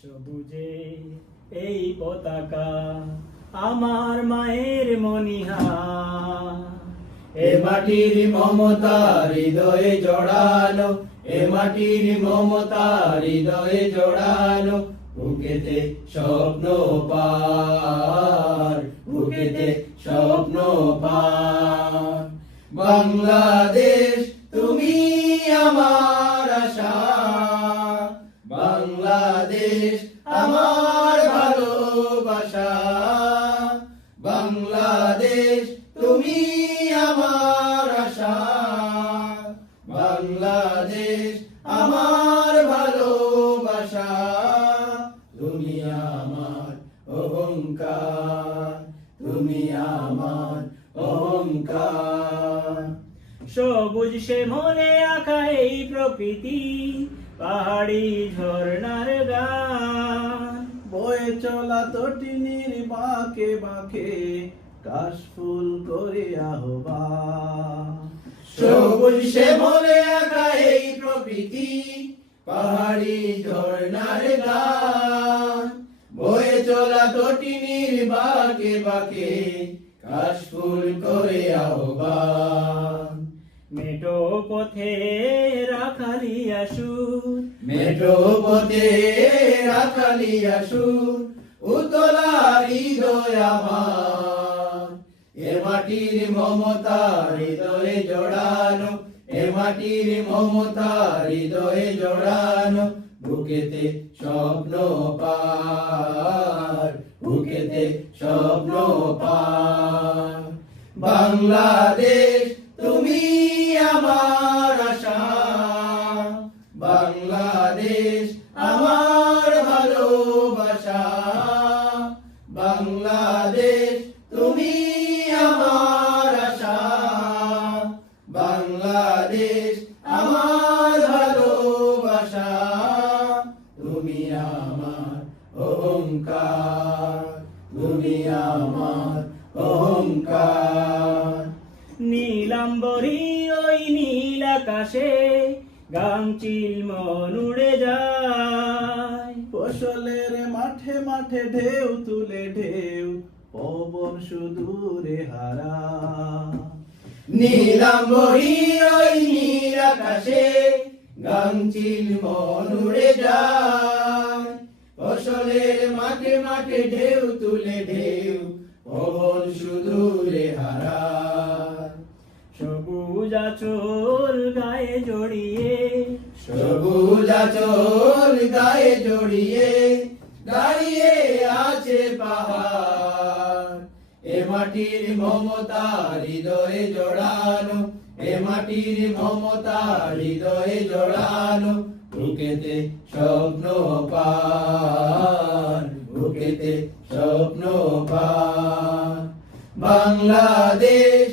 সবুজে এই পতাকা আমার মায়ের মনিহার। এ মাটির মমতা হৃদয়ে জড়ানো, এ মাটির মমতা হৃদয়ে জড়ানো, বুকেতে স্বপ্ন পার, বুকেতে স্বপ্ন পার। বাংলাদেশ তুমি আমার আশা, বাংলাদেশ আমার ভালোবাসা, বাংলাদেশ তুমি আমার আশা, বাংলাদেশ আমার ভালোবাসা। তুমি আমার অহংকার, তুমি আমার অহংকার। সবুজ শ্যামলে আঁকা এই প্রকৃতি, পাহাড়ি ঝর্ণার গান, বয়ে চলা তটিনীর বাঁকে বাঁকে কাশফুল করে আহ্বান। সবুজ শ্যামলে আঁকা এই প্রকৃতি, পাহাড়ি ঝর্ণার গান, বয়ে চলা তটিনীর বাঁকে বাঁকে কাশফুল করে আহ্বান। মেটো পথে রাখালিয়া সুর, মেঠো পথে রাখালিয়া সুর, উতলা হৃদয় আমার। এ মাটির মমতা হৃদয়ে জড়ানো, এ মাটির মমতা হৃদয়ে জড়ানো, বুকেতে স্বপ্ন পার, বুকেতে স্বপ্ন পার। বাংলাদেশ তুমি আমার আশা, বাংলাদেশ আমার ভালোবাসা, বাংলাদেশ তুমি আমার আশা, বাংলাদেশ আমার ভালোবাসা। তুমি আমার অহংকার, তুমি আমার অহংকার। নীলাম্বরী ওই নীল আকাশে গামচিল মন উড়ে যায়, ফসলের মাঠে মাঠে ঢেউ তুলে ঢেউ পবন সুদূরে হারা। নীলাম্বরী ওই নীল আকাশে গামচিল মন উড়ে যায়, ফসলের মাঠে মাঠে ঢেউ তুলে ঢেউ পবন সুদূরে হারা। সবুজ আঁচল গায়ে জড়িয়ে, সবুজ আঁচল গায়ে জড়িয়ে দাঁড়িয়ে আছে পাহাড়। এ মাটির মমতা হৃদয়ে জড়ানো, এ মাটির মমতা হৃদয়ে জড়ানো, বুকেতে স্বপ্ন পার, বুকেতে স্বপ্ন পার। বাংলাদেশ